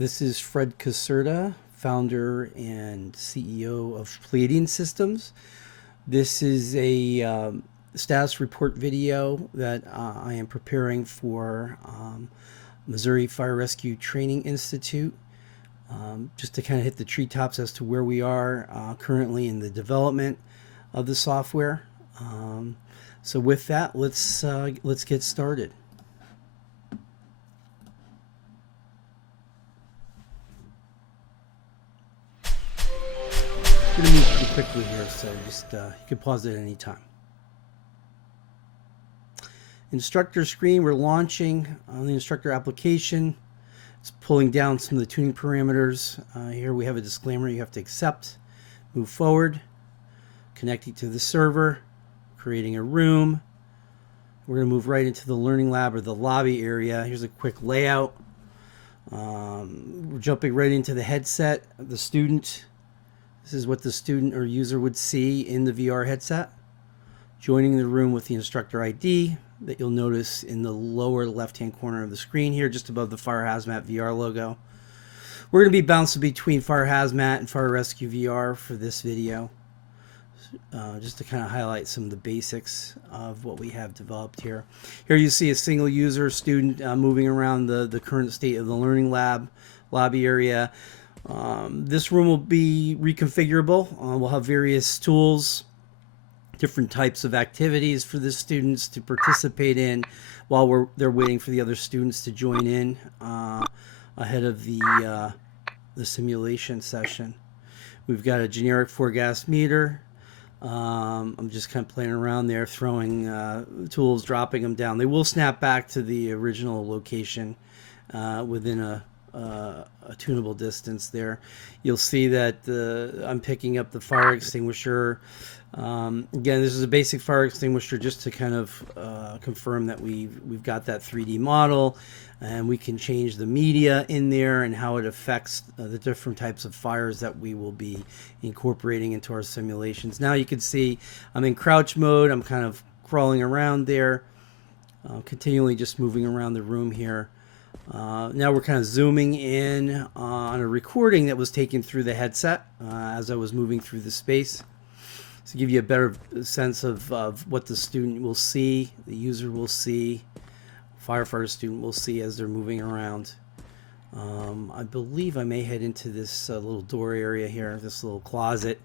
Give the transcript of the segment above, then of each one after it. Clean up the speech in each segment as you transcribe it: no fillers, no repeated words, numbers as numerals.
This is Fred Caserta, founder and CEO of Pleiadian Systems. This is a status report video that I am preparing for Missouri Fire Rescue Training Institute, just to kind of hit the treetops as to where we are currently in the development of the software. So with that, let's get started. I'm going to move pretty quickly here, so just you can pause it at any time. Instructor screen, we're launching on the instructor application. It's pulling down some of the tuning parameters. Here we have a disclaimer you have to accept, move forward, connecting to the server, creating a room. We're going to move right into the learning lab or the lobby area. Here's a quick layout. We're jumping right into the headset of the student. This is what the student or user would see in the VR headset. Joining the room with the instructor ID that you'll notice in the lower left-hand corner of the screen here, just above the Fire Hazmat VR logo. We're going to be bouncing between Fire Hazmat and Fire Rescue VR for this video, just to kind of highlight some of the basics of what we have developed here. Here you see a single user student moving around the current state of the learning lab lobby area. This room will be reconfigurable. We'll have various tools, different types of activities for the students to participate in while they're waiting for the other students to join in ahead of the simulation session. We've got a generic 4-gas meter. I'm just kind of playing around there, throwing tools, dropping them down. They will snap back to the original location within a tunable distance there. You'll see that I'm picking up the fire extinguisher. Again, this is a basic fire extinguisher just to kind of confirm that we've got that 3D model, and we can change the media in there and how it affects the different types of fires that we will be incorporating into our simulations. Now you can see I'm in crouch mode. I'm kind of crawling around there, continually just moving around the room here. Now we're kind of zooming in on a recording that was taken through the headset as I was moving through the space, to give you a better sense of what the student will see, the user will see, firefighter student will see as they're moving around. I believe I may head into this little door area here, this little closet.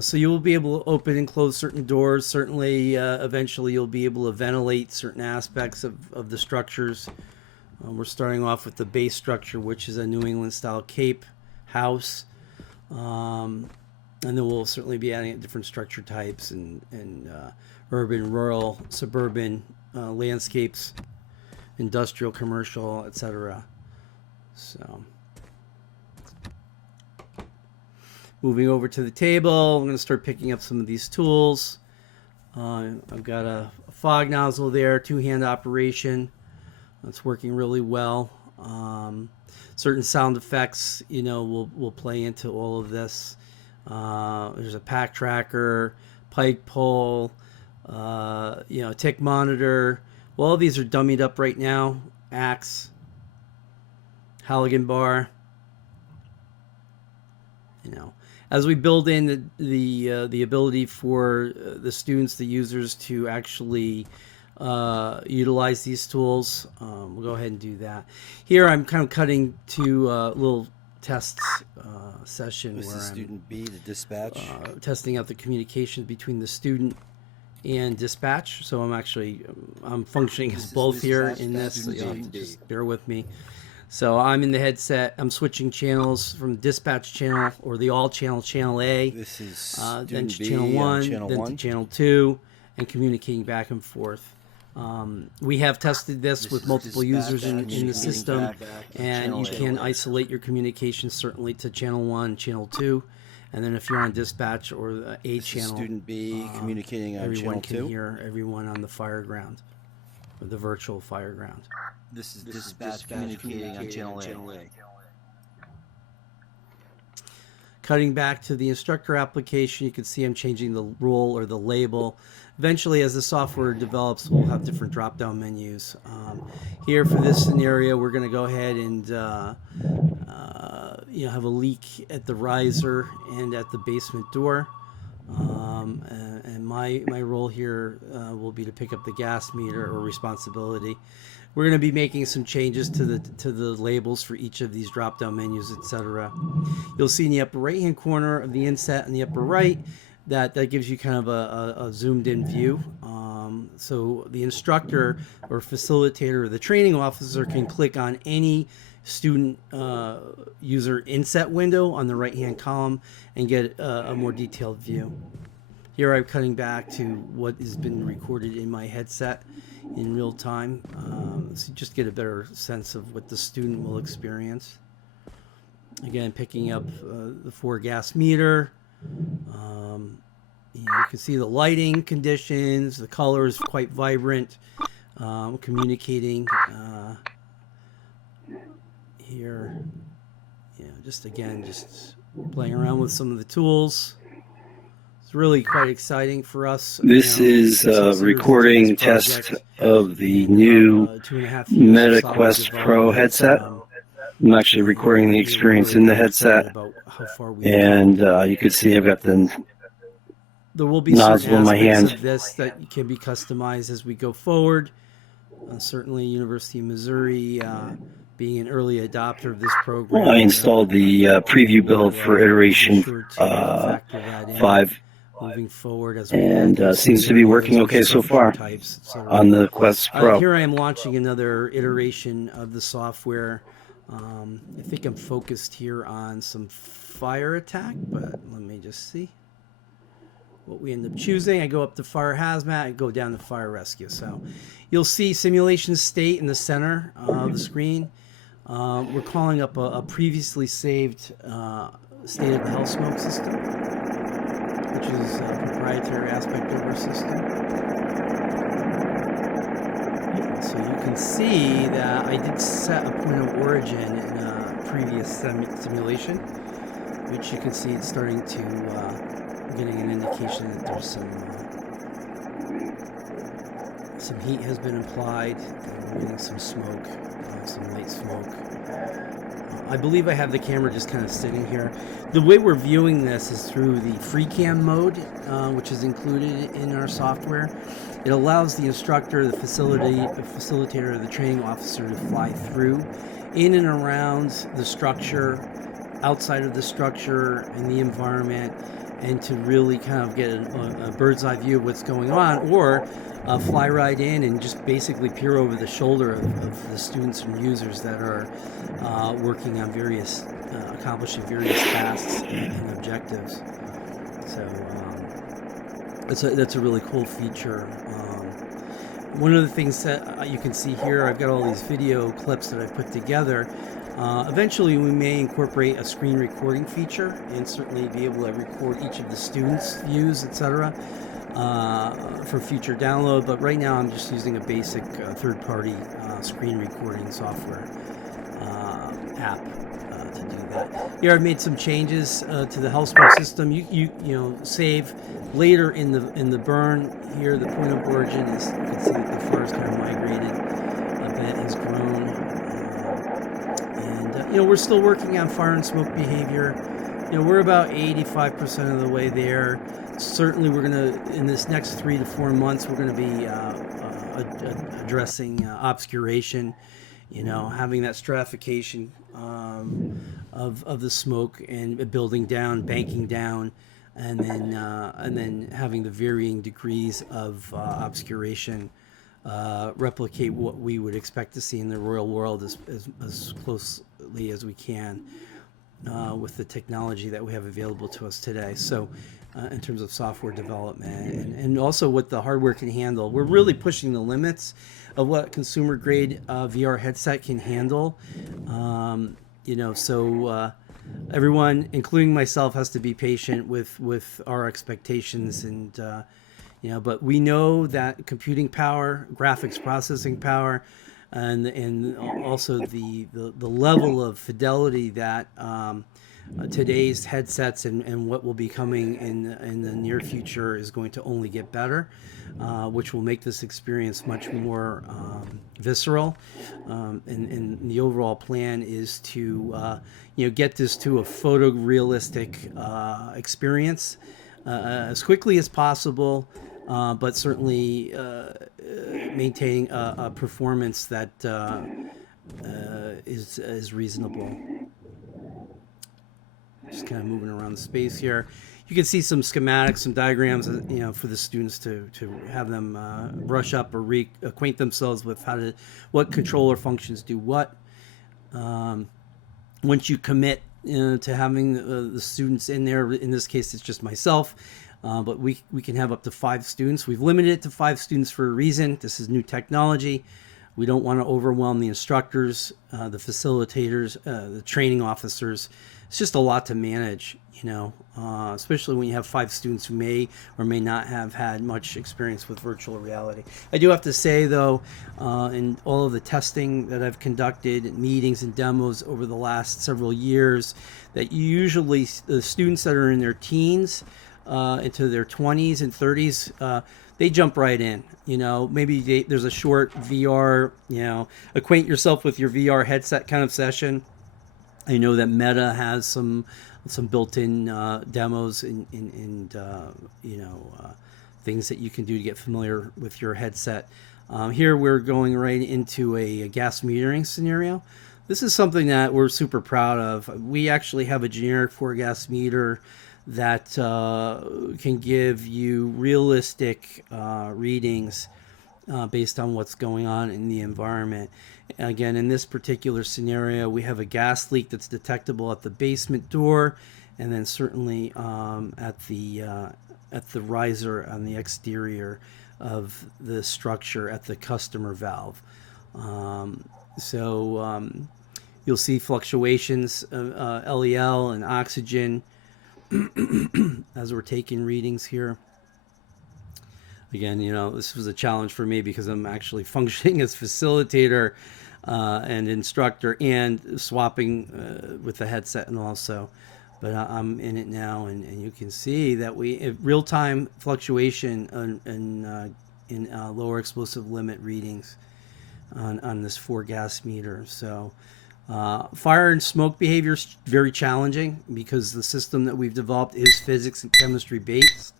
So you will be able to open and close certain doors. Certainly, eventually you'll be able to ventilate certain aspects of the structures. We're starting off with the base structure, which is a New England style cape house. And then we'll certainly be adding different structure types and urban, rural, suburban landscapes, industrial, commercial, etc. So moving over to the table, I'm going to start picking up some of these tools. I've got a fog nozzle there, two-hand operation. It's working really well. Certain sound effects, will play into all of this. There's a pack tracker, pike pole, tick monitor. Well, all these are dummied up right now. Axe, Halligan bar. As we build in the ability for the students, the users, to actually utilize these tools, we'll go ahead and do that. Here I'm kind of cutting to a little test session This where is student B, the dispatch. testing out the communications between the student and dispatch. So I'm functioning as both here in this, so you'll have to just bear with me. So I'm in the headset. I'm switching channels from dispatch channel or the all channel, channel A. This is then to student B channel 1, channel then 1. to channel 2, and communicating back and forth. We have tested this with multiple users in the system, and you can isolate your communications certainly to channel 1, channel 2, and then if you're on dispatch or a channel, student B communicating on everyone channel can 2. hear everyone on the fire ground, or the virtual fire ground. This is dispatch communicating on channel A. Cutting back to the instructor application, you can see I'm changing the role or the label. Eventually, as the software develops, we'll have different drop-down menus. Here for this scenario, we're going to go ahead and have a leak at the riser and at the basement door. And my role here will be to pick up the gas meter or responsibility. We're going to be making some changes to the labels for each of these drop-down menus, etc. You'll see in the upper right-hand corner of the inset in the upper right that gives you kind of a zoomed-in view. So the instructor or facilitator or the training officer can click on any student user inset window on the right-hand column and get a more detailed view. Here I'm cutting back to what has been recorded in my headset in real time, so you just get a better sense of what the student will experience. Again, picking up the 4 gas meter. You can see the lighting conditions, the color is quite vibrant, communicating here. Just playing around with some of the tools. It's really quite exciting for us. This is a recording test of the new MetaQuest Pro headset. I'm actually recording the experience in the headset, and you can see I've got the there will be nozzle in my hand. Of this that can be customized as we go forward. Certainly, University of Missouri being an early adopter of this program. Well, I installed the preview build for iteration 5. Moving forward, and seems to be working okay so far on the Quest Pro. Here I am launching another iteration of the software. I think I'm focused here on some fire attack, but let me just see what we end up choosing. I go up to fire hazmat, I go down to fire rescue. So you'll see simulation state in the center of the screen. We're calling up a previously saved state of the health smoke system, which is a proprietary aspect of our system. So you can see that I did set a point of origin in a previous simulation, which you can see it's starting to getting an indication that there's some heat has been applied, and we're getting some smoke, some light smoke. I believe I have the camera just kind of sitting here. The way we're viewing this is through the FreeCam mode, which is included in our software. It allows the instructor, the facilitator, the training officer to fly through, in and around the structure, outside of the structure, and the environment, and to really kind of get a bird's eye view of what's going on, or fly right in and just basically peer over the shoulder of the students and users that are working on accomplishing various tasks and objectives. So that's a really cool feature. One of the things that you can see here, I've got all these video clips that I've put together. Eventually we may incorporate a screen recording feature and certainly be able to record each of the students' views, etc. For future download, but right now I'm just using a basic third-party screen recording software app to do that. Here I've made some changes to the health smoke system. You know, save later in the burn. Here the point of origin is, you can see that the fire's kind of migrated a bit, has grown, and you know, we're still working on fire and smoke behavior. You know, we're about 85% of the way there. Certainly we're going to, in this next 3 to 4 months, we're going to be addressing obscuration, you know, having that stratification of the smoke and building down, banking down, and then having the varying degrees of obscuration replicate what we would expect to see in the real world as closely as we can with the technology that we have available to us today. So in terms of software development and also what the hardware can handle, we're really pushing the limits of what consumer grade VR headset can handle. You know, so everyone, including myself, has to be patient with our expectations, and you know, but we know that computing power, graphics processing power, and also the level of fidelity that today's headsets and what will be coming in the near future is going to only get better, which will make this experience much more visceral. And the overall plan is to get this to a photorealistic experience as quickly as possible, but certainly maintaining a performance that is reasonable. Just kind of moving around the space here. You can see some schematics, some diagrams, for the students to have them brush up or reacquaint themselves with what controller functions do what. Once you commit to having the students in there, in this case it's just myself, but we can have up to 5 students. We've limited it to 5 students for a reason. This is new technology. We don't want to overwhelm the instructors, the facilitators, the training officers. It's just a lot to manage, especially when you have 5 students who may or may not have had much experience with virtual reality. I do have to say, though, in all of the testing that I've conducted, meetings and demos over the last several years, that usually the students that are in their teens into their 20s and 30s, they jump right in. Maybe there's a short VR, acquaint yourself with your VR headset kind of session. I know that Meta has some built-in demos and things that you can do to get familiar with your headset. Here we're going right into a gas metering scenario. This is something that we're super proud of. We actually have a generic 4-gas meter that can give you realistic readings based on what's going on in the environment. Again, in this particular scenario, we have a gas leak that's detectable at the basement door, and then certainly at the riser on the exterior of the structure at the customer valve. You'll see fluctuations of LEL and oxygen as we're taking readings here. Again, this was a challenge for me because I'm actually functioning as facilitator and instructor and swapping with the headset and also. But I'm in it now, and you can see that we real-time fluctuation in lower explosive limit readings on this 4-gas meter. So fire and smoke behavior is very challenging because the system that we've developed is physics and chemistry based.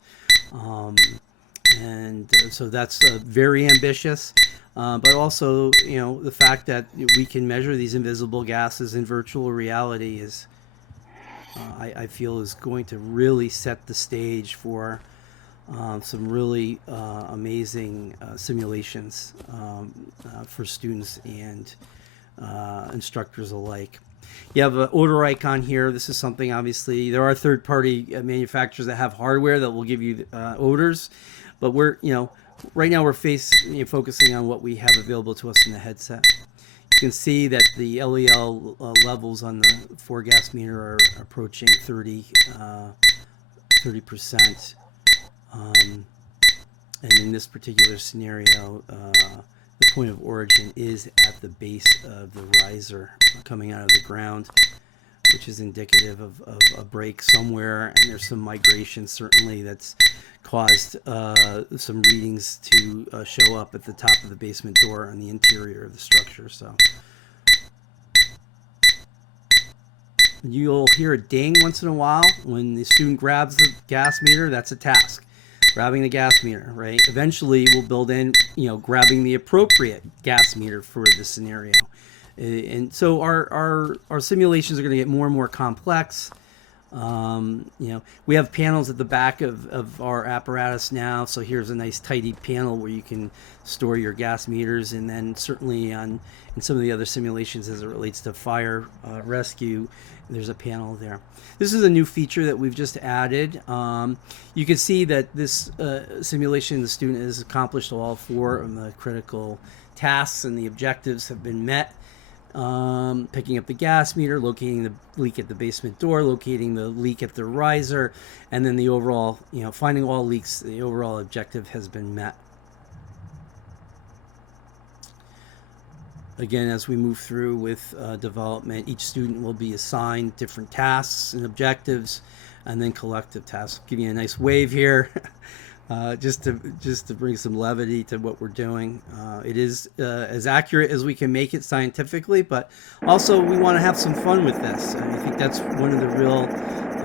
So that's very ambitious, but also, the fact that we can measure these invisible gases in virtual reality is, I feel, is going to really set the stage for some really amazing simulations for students and instructors alike. You have an odor icon here. This is something, obviously, there are third-party manufacturers that have hardware that will give you odors. But we're, right now we're focusing on what we have available to us in the headset. You can see that the LEL levels on the 4-gas meter are approaching 30%. And in this particular scenario, the point of origin is at the base of the riser coming out of the ground, which is indicative of a break somewhere, and there's some migration certainly that's caused some readings to show up at the top of the basement door on the interior of the structure. So you'll hear a ding once in a while when the student grabs the gas meter. That's a task, grabbing the gas meter, right? Eventually we'll build in, grabbing the appropriate gas meter for the scenario. And so our simulations are going to get more and more complex. We have panels at the back of our apparatus now. So here's a nice tidy panel where you can store your gas meters, and then certainly in some of the other simulations as it relates to fire rescue, there's a panel there. This is a new feature that we've just added. You can see that this simulation, the student has accomplished all 4 of the critical tasks, and the objectives have been met. Picking up the gas meter, locating the leak at the basement door, locating the leak at the riser, and then the overall, finding all leaks, the overall objective has been met. again, as we move through with development, each student will be assigned different tasks and objectives, and then collective tasks. Give you a nice wave here, just to bring some levity to what we're doing. It is as accurate as we can make it scientifically, but also we want to have some fun with this. And I think that's one of the real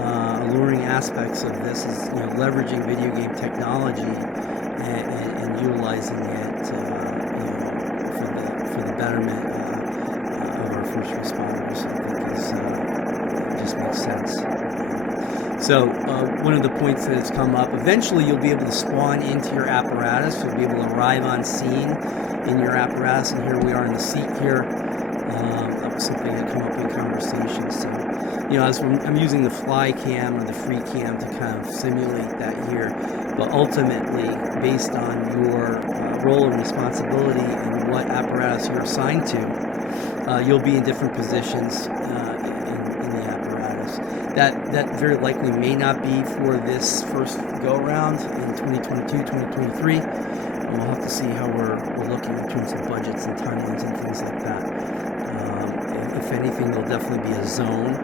alluring aspects of this is leveraging video game technology and utilizing it for the betterment of our first responders. I think just makes sense. So one of the points that has come up, eventually you'll be able to spawn into your apparatus. You'll be able to arrive on scene in your apparatus, and here we are in the seat here. That was something that came up in conversation. So, as I'm using the fly cam or the free cam to kind of simulate that here, but ultimately, based on your role and responsibility and what apparatus you're assigned to, you'll be in different positions in the apparatus. That very likely may not be for this first go-around in 2022, 2023. And we'll have to see how we're looking in terms of budgets and timelines and things like that. If anything, there'll definitely be a zone,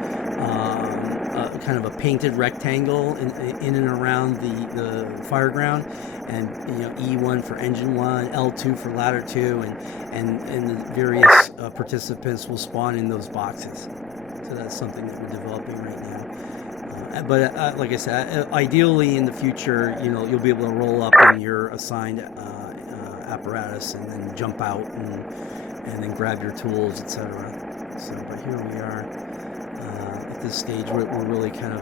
kind of a painted rectangle in and around the fireground, and E1 for engine 1, L2 for ladder 2, and the various participants will spawn in those boxes. So that's something that we're developing right now. But like I said, ideally in the future, you'll be able to roll up in your assigned apparatus and then jump out and then grab your tools, etc. So, but here we are at this stage. We're really kind of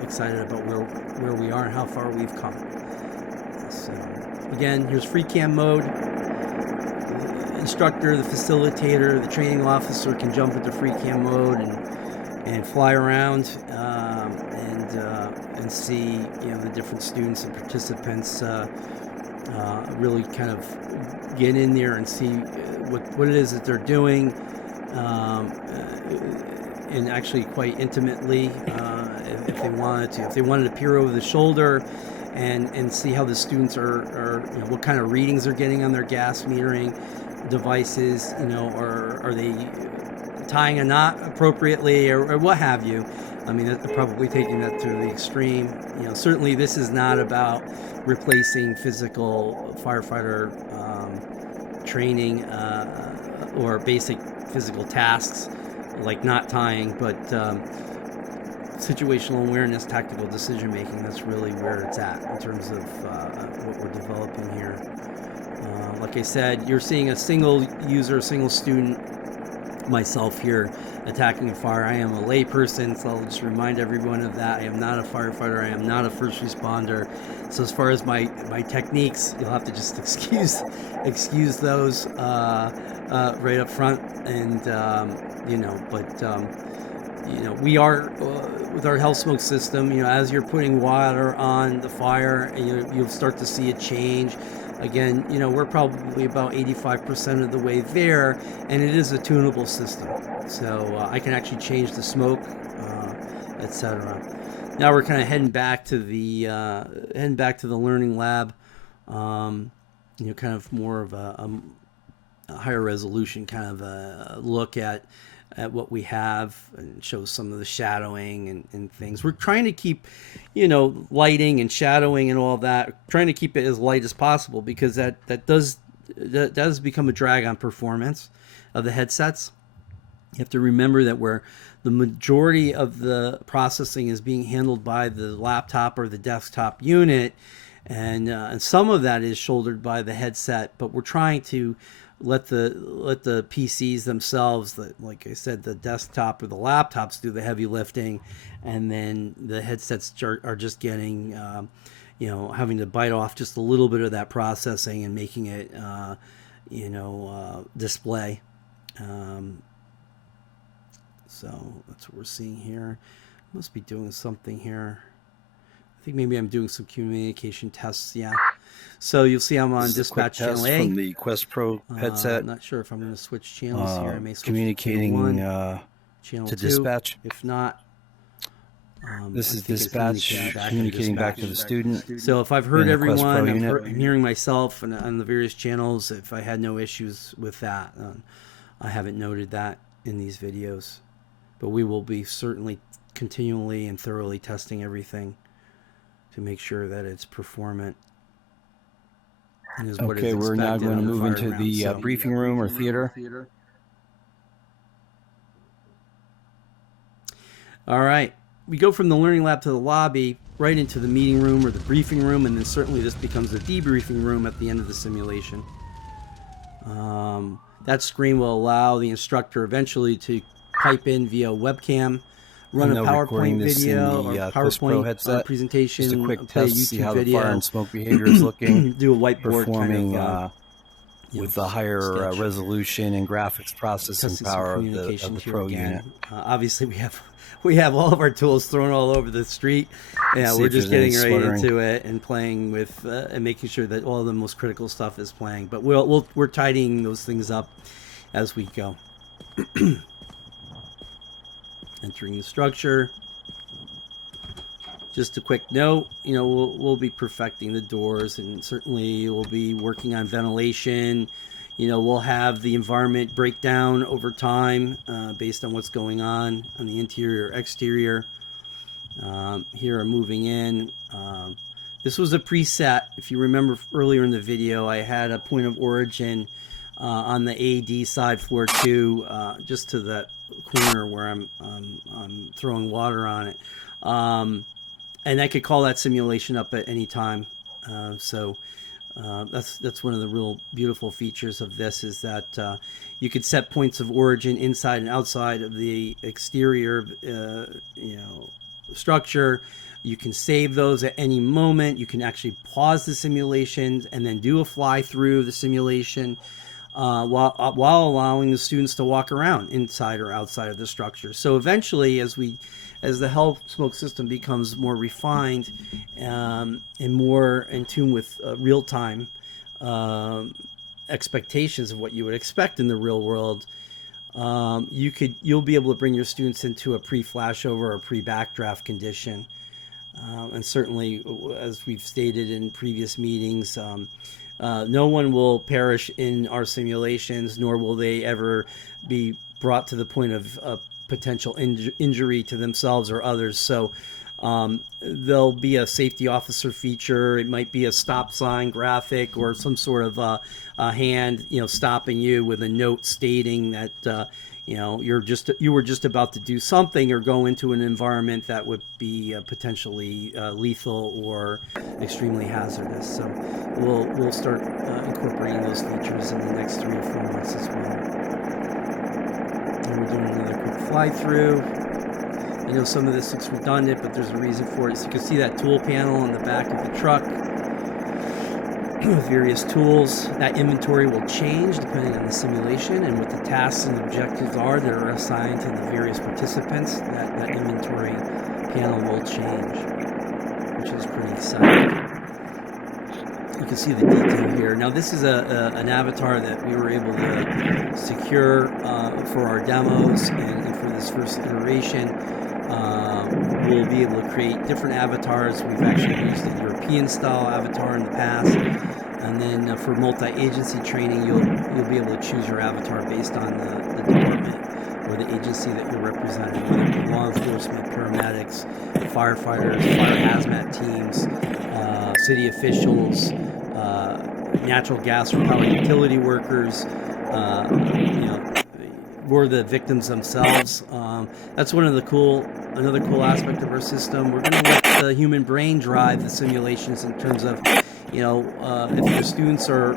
excited about where we are and how far we've come. So, again, here's free cam mode. The instructor, the facilitator, the training officer can jump into free cam mode and fly around and see the different students and participants really kind of get in there and see what it is that they're doing, and actually quite intimately, if they wanted to. If they wanted to peer over the shoulder and see how the students are what kind of readings they're getting on their gas metering devices, are they tying a knot appropriately or what have you. I mean, they're probably taking that to the extreme. Certainly this is not about replacing physical firefighter training or basic physical tasks like knot tying, but situational awareness, tactical decision making. That's really where it's at in terms of what we're developing here. Like I said, you're seeing a single user, a single student, myself here attacking a fire. I am a layperson, so I'll just remind everyone of that. I am not a firefighter. I am not a first responder. So as far as my techniques, you'll have to just excuse those right up front. And we are with our health smoke system. As you're putting water on the fire, you'll start to see a change. Again, we're probably about 85% of the way there, and it is a tunable system. So I can actually change the smoke, etc. Now we're kind of heading back to the learning lab. Kind of more of a higher resolution kind of a look at what we have, and shows some of the shadowing and things. We're trying to keep, lighting and shadowing and all that, trying to keep it as light as possible, because that does become a drag on performance of the headsets. You have to remember that where the majority of the processing is being handled by the laptop or the desktop unit, and some of that is shouldered by the headset, but we're trying to let the PCs themselves, like I said, the desktop or the laptops do the heavy lifting, and then the headsets are just getting, having to bite off just a little bit of that processing and making it, display. So that's what we're seeing here. Must be doing something here. I think maybe I'm doing some communication tests. Yeah. So you'll see I'm on dispatch channel A. From the Quest Pro headset. I'm not sure if I'm going to switch channels here. I may switch communicating to channel 1, channel to 2. dispatch. If not, this is dispatch communicating back to the student. So if I've heard everyone, I'm unit. hearing myself and on the various channels. If I had no issues with that, I haven't noted that in these videos, but we will be certainly continually and thoroughly testing everything to make sure that it's performant. Okay, we're now going to move into the briefing room or theater. All right, we go from the learning lab to the lobby, right into the meeting room or the briefing room, and then certainly this becomes the debriefing room at the end of the simulation. That screen will allow the instructor eventually to pipe in via webcam, run a PowerPoint video or PowerPoint presentation, just a quick play a test, see YouTube how video, the fire and smoke behavior is looking, do a whiteboard performing kind of, with the higher resolution and graphics processing power of the Pro unit. Obviously, we have all of our tools thrown all over the street. Yeah, we're just getting right into it and playing with and making sure that all the most critical stuff is playing. But we're tidying those things up as we go. Entering the structure. Just a quick note, we'll be perfecting the doors, and certainly we'll be working on ventilation. We'll have the environment break down over time based on what's going on the interior, exterior. Here I'm moving in. This was a preset. If you remember earlier in the video, I had a point of origin on the AD side, floor 2, just to the corner where I'm throwing water on it. And I could call that simulation up at any time. So that's one of the real beautiful features of this, is that you could set points of origin inside and outside of the exterior, structure. You can save those at any moment. You can actually pause the simulation and then do a fly through the simulation while allowing the students to walk around inside or outside of the structure. So eventually, as the health smoke system becomes more refined and more in tune with real-time expectations of what you would expect in the real world, you'll be able to bring your students into a pre-flashover or pre-backdraft condition. And certainly, as we've stated in previous meetings, no one will perish in our simulations, nor will they ever be brought to the point of potential injury to themselves or others. So there'll be a safety officer feature. It might be a stop sign graphic or some sort of a hand, stopping you with a note stating that you were just about to do something or go into an environment that would be potentially lethal or extremely hazardous. So we'll start incorporating those features in the next 3 or 4 months as well. And we're doing another quick fly through. I know some of this looks redundant, but there's a reason for it. So you can see that tool panel on the back of the truck with various tools. That inventory will change depending on the simulation and what the tasks and objectives are that are assigned to the various participants. That inventory panel will change, which is pretty exciting. You can see the detail here. Now this is an avatar that we were able to secure for our demos and for this first iteration. We'll be able to create different avatars. We've actually used a European style avatar in the past. And then for multi-agency training, you'll be able to choose your avatar based on the department or the agency that you're representing, whether it be law enforcement, paramedics, firefighters, fire hazmat teams, city officials, natural gas or power utility workers, or the victims themselves. That's another cool aspect of our system. We're going to let the human brain drive the simulations in terms of, if your students are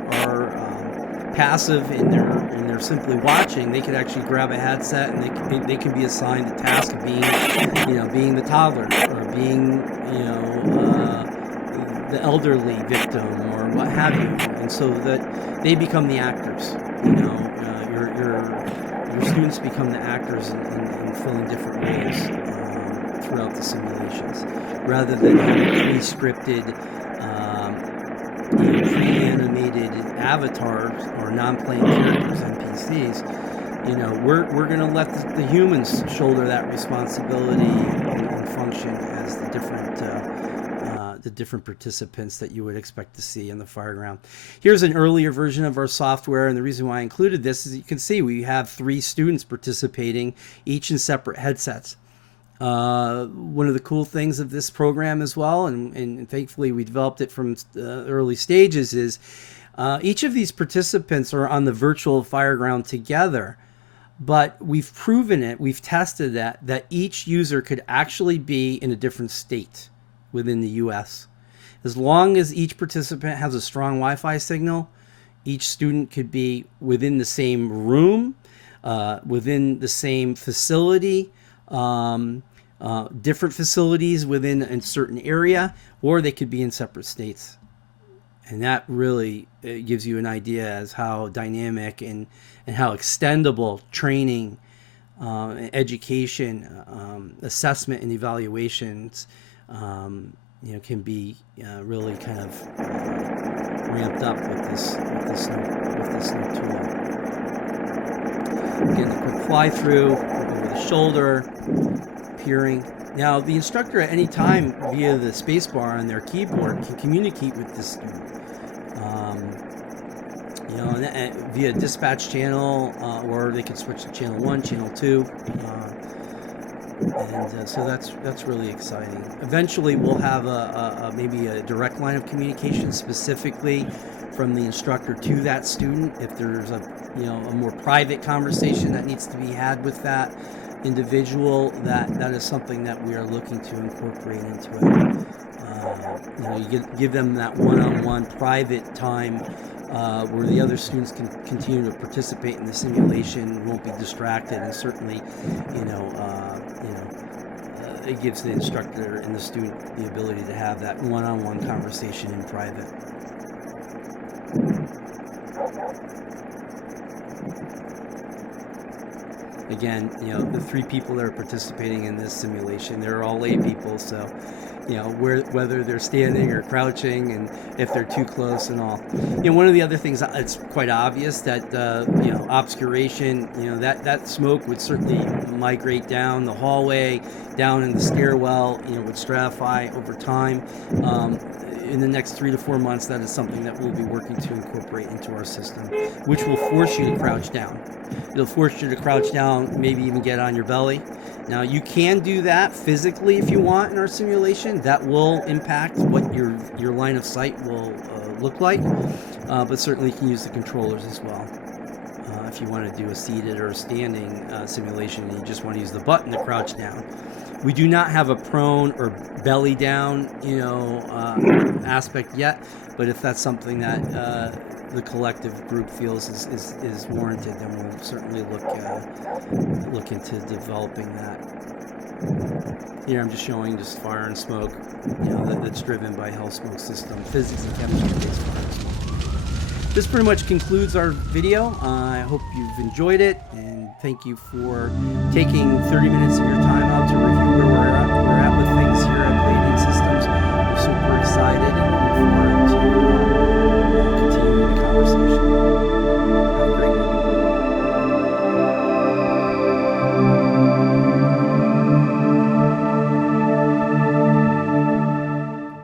passive and they're simply watching, they can actually grab a headset and they can be assigned the task of being the toddler or being the elderly victim or what have you, and so that they become the actors. Your students become the actors and filling different roles throughout the simulations, rather than having pre-scripted, pre-animated avatars or non-playing characters, NPCs. We're going to let the humans shoulder that responsibility and function as the the different participants that you would expect to see in the fireground. Here's an earlier version of our software, and the reason why I included this is you can see we have 3 students participating, each in separate headsets. One of the cool things of this program as well, and thankfully we developed it from early stages, is each of these participants are on the virtual fireground together, but we've proven it, we've tested that each user could actually be in a different state within the US. As long as each participant has a strong Wi-Fi signal, each student could be within the same room, within the same facility, different facilities within a certain area, or they could be in separate states. And that really gives you an idea as how dynamic and how extendable training, education, assessment, and evaluations can be really kind of ramped up with this new tool. Again, a quick fly through over the shoulder, peering. Now, the instructor at any time via the spacebar on their keyboard can communicate with the student. Via dispatch channel, or they can switch to channel 1, channel 2, so that's really exciting. Eventually, we'll have maybe a direct line of communication specifically from the instructor to that student. If there's a more private conversation that needs to be had with that individual, that is something that we are looking to incorporate into it. You give them that one-on-one private time where the other students can continue to participate in the simulation, won't be distracted, and certainly, it gives the instructor and the student the ability to have that one-on-one conversation in private. Again, the 3 people that are participating in this simulation, they're all lay people, so whether they're standing or crouching, and if they're too close and all. One of the other things, it's quite obvious that obscuration, that smoke would certainly migrate down the hallway, down in the stairwell, would stratify over time. In the next 3 to 4 months, that is something that we'll be working to incorporate into our system, which will force you to crouch down. It'll force you to crouch down, maybe even get on your belly. Now, you can do that physically if you want in our simulation. That will impact what your line of sight will look like, but certainly you can use the controllers as well. If you want to do a seated or a standing simulation and you just want to use the button to crouch down. We do not have a prone or belly down, aspect yet, but if that's something that the collective group feels is warranted, then we'll certainly look into developing that. Here I'm just showing just fire and smoke, that's driven by Hell Smoke System, physics and chemistry-based fire and smoke. This pretty much concludes our video. I hope you've enjoyed it, and thank you for taking 30 minutes of your time out to review